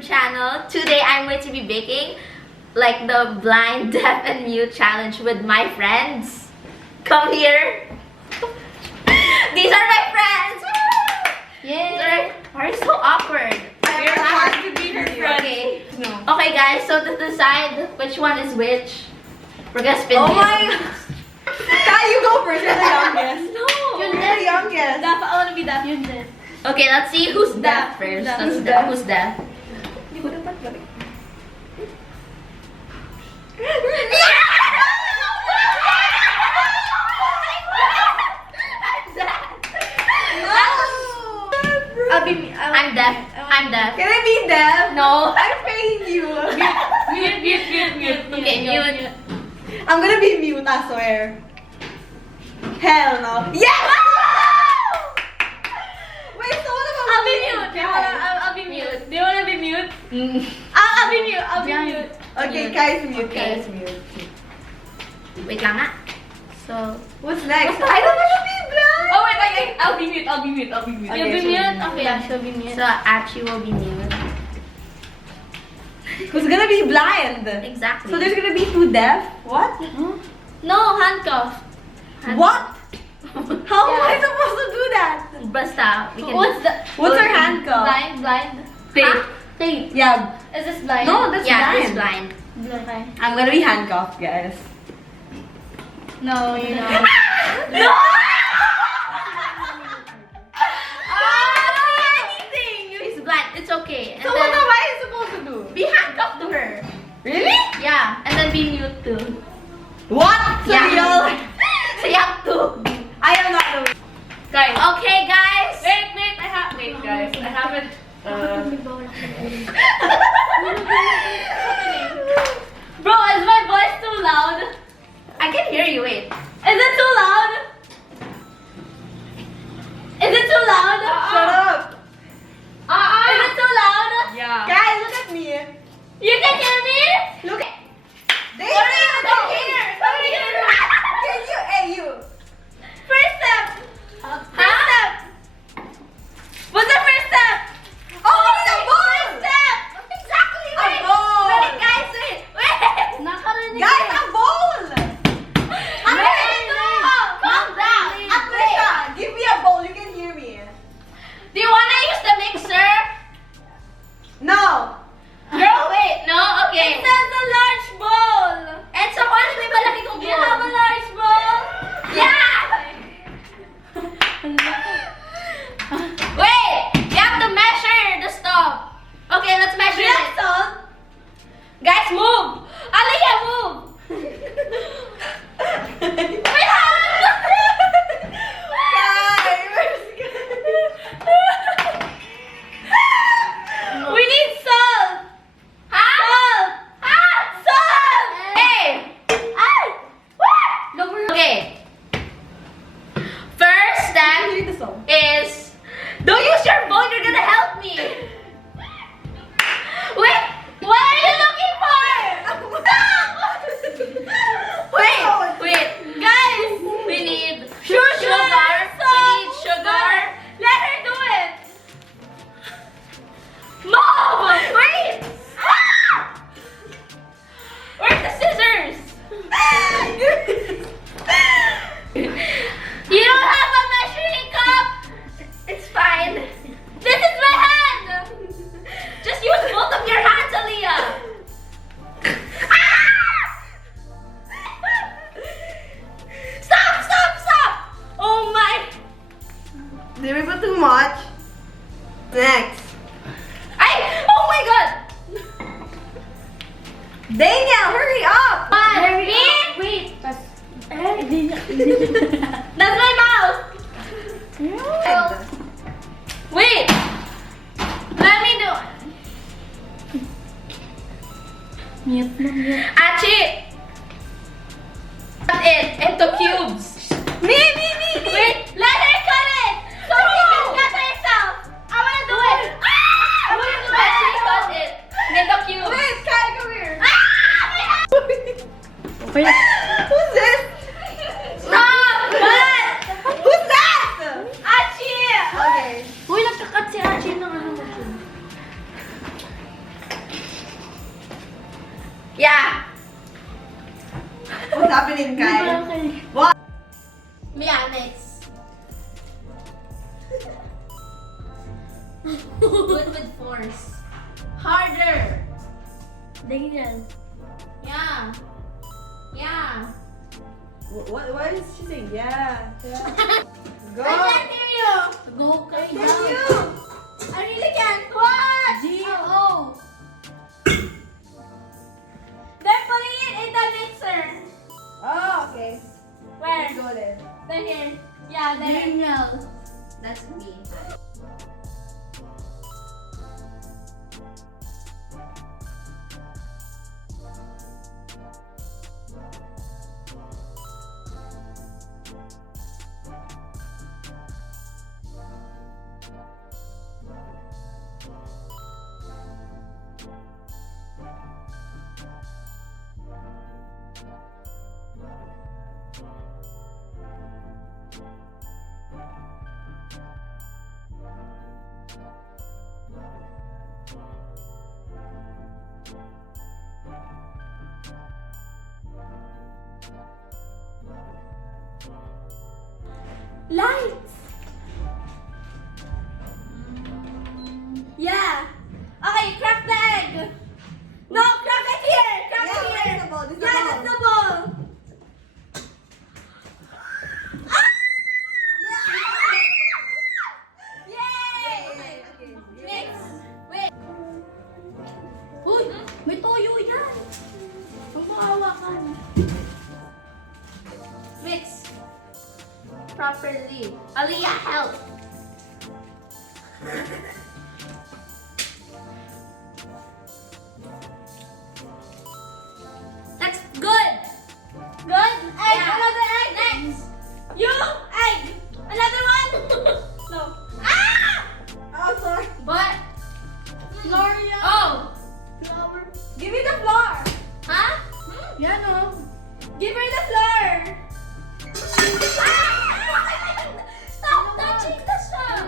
YouTube channel. Today I'm going to be baking like the blind, deaf, and mute challenge with my friends. Come here. These are my friends. Yay! Why are you so awkward? We're hard to be her friends. Okay. No. Okay, guys. So to decide which one is which, we're gonna spin. Oh the my! wheel. Kyle, you go first. You're the youngest. No. You're the youngest. Dapat, I wanna be that. Yun din. Okay, let's see who's deaf Deaf. first. Deaf. Let's Who's deaf. deaf? Who's deaf? Hindi ko dapat balik. I'm deaf. I'm deaf. Can I be deaf? No. I'm paying you. Mute. Okay, mute. I'm gonna be mute, I swear. Hell no. Yes! Wait, so what about I'll be me? mute. I'll be mute. Do you wanna be mute? Mm. I'll be mute. I'll be mute. Okay, Kai's mute. Okay. Kai's mute. Wait lang nga. So, What's next? What's I don't want to be blind. Oh wait, I'll be mute. I'll be mute. Okay, You'll be so mute? mute. Okay, yeah, she'll be mute. so Achi will be mute. Who's gonna be blind? Exactly. So there's gonna be two deaf? What? No, handcuff. What? How am I Yeah. supposed to do that? Basta, we can. What's our handcuff? Blind. Huh? Hey, Yeah. is this blind? No, that's Yeah, blind. he's blind. Okay. I'm gonna be handcuffed, guys. No, you're not. No! Anything. He's blind. It's okay. And So then what am I supposed to do? be handcuffed to her. Really? Yeah, and then be mute too. What? So Yeah. y'all? So you have to. I am not the Guys. Okay, guys. Wait, guys. I haven't. Bro, is my voice too loud? I can hear you. Wait. Is it too loud? Is it too loud? Shut up. Is it too loud? Yeah. Guys, look at me. You can hear me? Look at. They Come Come here. Can you? Hey, you. First step. First step. What's the first step? Oh, it's a ball. First step. Exactly. A Wait. ball. Wait, guys. Wait. Nakarinig Guys, a ball. Calm down. Atrisha, give me a bowl. You can hear me. Do you wanna use the mixer? No. Girl, wait. No. Okay. It says a large bowl. And so, ano may malaki kong You have a large bowl? Yeah. Wait. You have to measure the stuff. Okay, let's measure it. Guys, move. Aaliyah, move. We need salt. Huh? Salt. Hey. Okay. First step is don't use your phone. You're gonna help me. Wait. What are you looking for? Wait. Guys, we need sugar. We need sugar. Let her do it. Mom! Wait! Where's the scissors? You don't have a measuring cup? It's fine. This is my hand! Just use both of your hands, Aaliyah! Stop! Oh my! Did we put too much? Next. Oh my god! Daniel, hurry up! Me? Wait. That's my mouse! Wait! Let me do it. Mute. Achi! Cut it into cubes. Me. Wait, let her cut it! So you can cut herself! I wanna do it! I wanna do it! She cut it into cubes. Wait, Kai, come here. My hand! Who's this? Stop! What? Who's that? Achi! Okay. Uy, nagkakat si Archie ng ano. Yeah. What's happening, Kai? What? Yeah, next. With force. Harder. Ganyan. Yeah. Yeah. What is she saying? Yeah. Go. I can't hear you. Go kayo. Thank you. I really can't. What? G-O. They're putting it in the mixer. Oh, okay. Where? Go then. They're here. Yeah, there. Daniel. That's me. Lights. Yeah. Okay, crack the egg. No, crack it here. Crack Yeah, it where's here. the ball? This is the Yeah, ball. that's the ball. Yay! Okay. Next. Wait. Uy, may toyo yan. Huwag mo hawakan. Mix. Properly. Aaliyah, help. That's good. Good. Egg. Yeah. Another egg. Next. You. Egg. Another one. No. Ah! Oh, sorry. What? Gloria. Oh. Flower. Give me the floor. Huh? Yan o. Give her the floor. Stop touching the shell.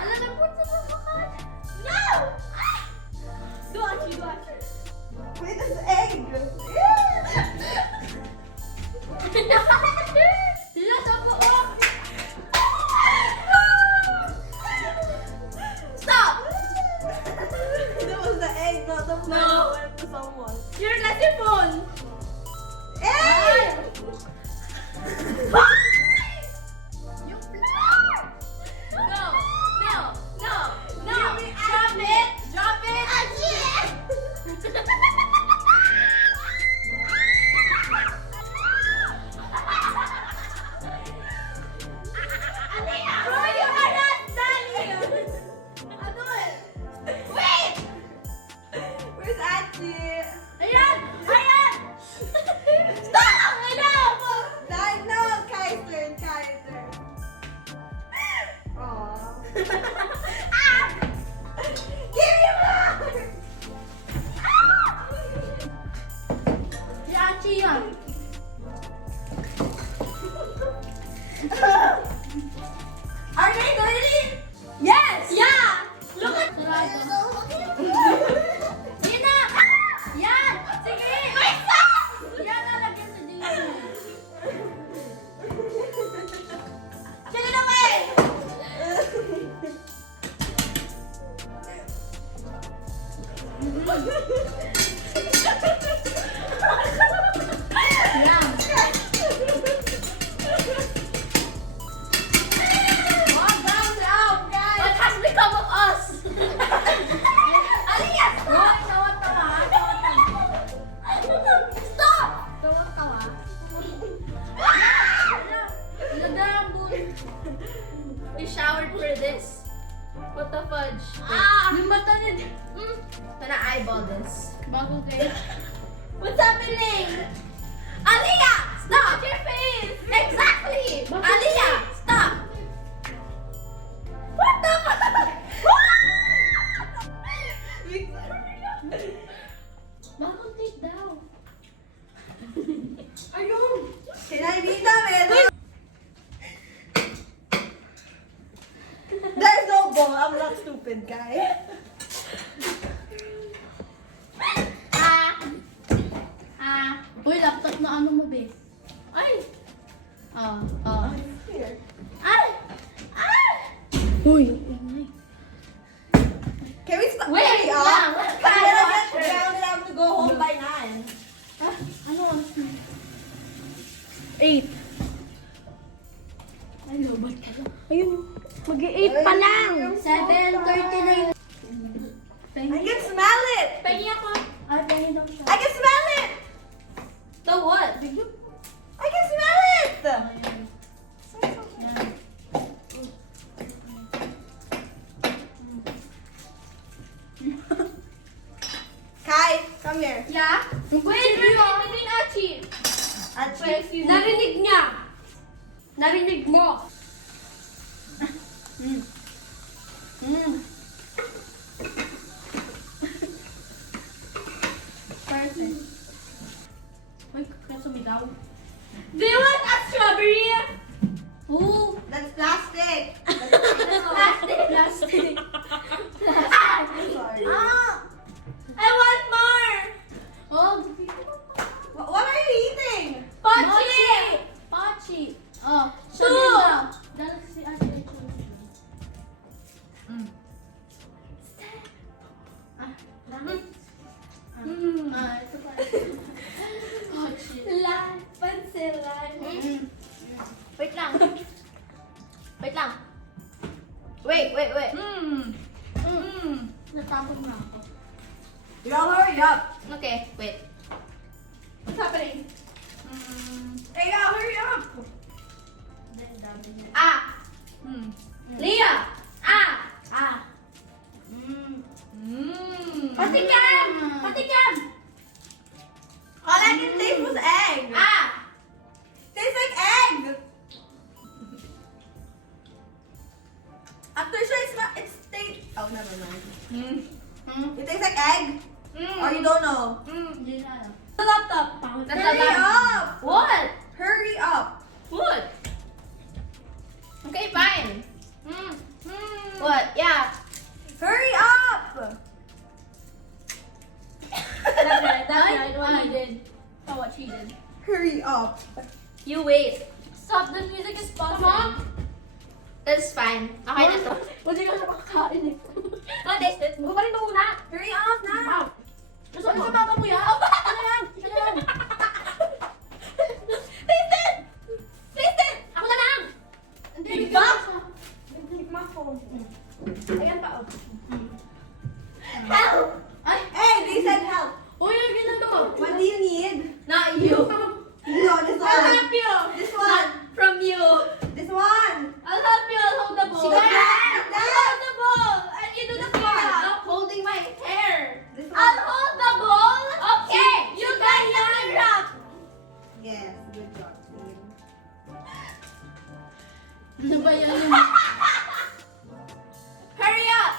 Another put in the bucket. No. Go Archie, go Archie. Wait, this egg. Dila sa buo. Stop. That was the egg, not the No. flower went to someone. You're not your phone. Egg! Yung floor. No, no, no, no. Drop it. Drop it. Bro, you are not done here. Adul. Wait. Where's Auntie? Ayan! Ayan! Stop! Enough! No, Kai's turn. Aww. Ah! Give me more! Si Achi yan. Are they ready? Yes! Yeah! Look at... Yan na! Yan! Sige! Wait, stop! Yan, lalagyan sa dito. Take it away! Yan. Walk down, guys! What has become of us? Aaliyah, stop! Tawa-tawa. Stop! Tawa-tawa. Nagambul. We showered for this. What the fudge? Ah! Yung mata niya. Gonna eyeball this. Bago kayo. What's happening? Aaliyah, stop! Look at your face! Exactly! Bakit? Aaliyah, stop! What the fuck? Bagong take daw. Ayun! Kinaibigan meron. There's no ball. I'm not stupid, guy. 8. Ano ba ka? Ayun. Mag-8 pa lang. 7:39. I can smell it! Pengi ako. Ay, pengi daw siya. I can smell it! So what? I can smell it! Kai, come here. Yeah? Wait, narinig Achi. Achi. Narinig niya. Narinig mo. Perfect. Uy, kaya sumigaw. Do you want a strawberry? Ooh. That's plastic. Plastic. Plastic. I'm sorry. I want more. Oh, What are you eating? Pachi. Pachi. Oh, two. Dahil si Ate ito pa. Pachi. Lime. Pencil lime. Wait lang. Wait lang. Wait. Natakot na ako. Y'all hurry up. Okay, wait. What's happening? Hey, y'all hurry up. Ah! Leah! Ah! Ah. Patikan! Patikan! All I can taste was egg. Ah! Tastes like egg. Atrisha, it's not. It's taste. Oh, never mind. It tastes like egg. Or you don't know. Hindi na alam. The laptop. That's Hurry a up. What? Hurry up. What? Okay, fine. What? Yeah. Hurry up. That's right. What I did. Oh, what she did. Hurry up. You wait. Stop, the music is pausing. Mom? That's fine. Okay na to. Hindi ka siya makakain eh. Oh, taste it. Gumaling mo muna. Hurry up now. Gusto mo sa baba mo yan? Oh, ano yan? Ano yan? Taste it! Taste it! Ako na lang! Hindi, Diba? Take my phone. Ayan pa, oh. Help! Ay! Hey, they said help. Uy, yung ginagawa. What do you need? Not you. No, this I'll one. help you. This one. From you. This one. I'll help you. I'll hold the ball. She got that. I'll hold the ball. And you do the clear. Stop holding my hair. This one. I'll hold the ball. Okay. You guys can rock. Yes, good job. Ano ba yan? Hurry up.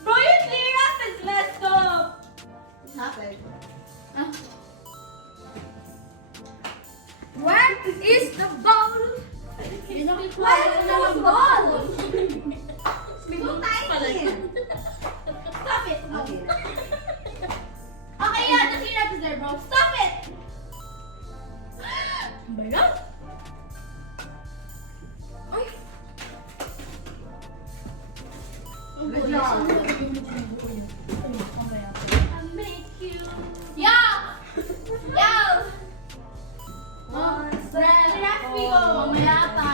Bro, your clear up is messed up. What happened? Where is the ball? Where is the ball? So tiny. Stop it. Okay. Okay, yeah, the clear up is there, bro. Stop it. Ano ba yan? Ay. Good job. I'll make you. Yeah. Yeah. Oh, Relax, Pico. mamaya pa.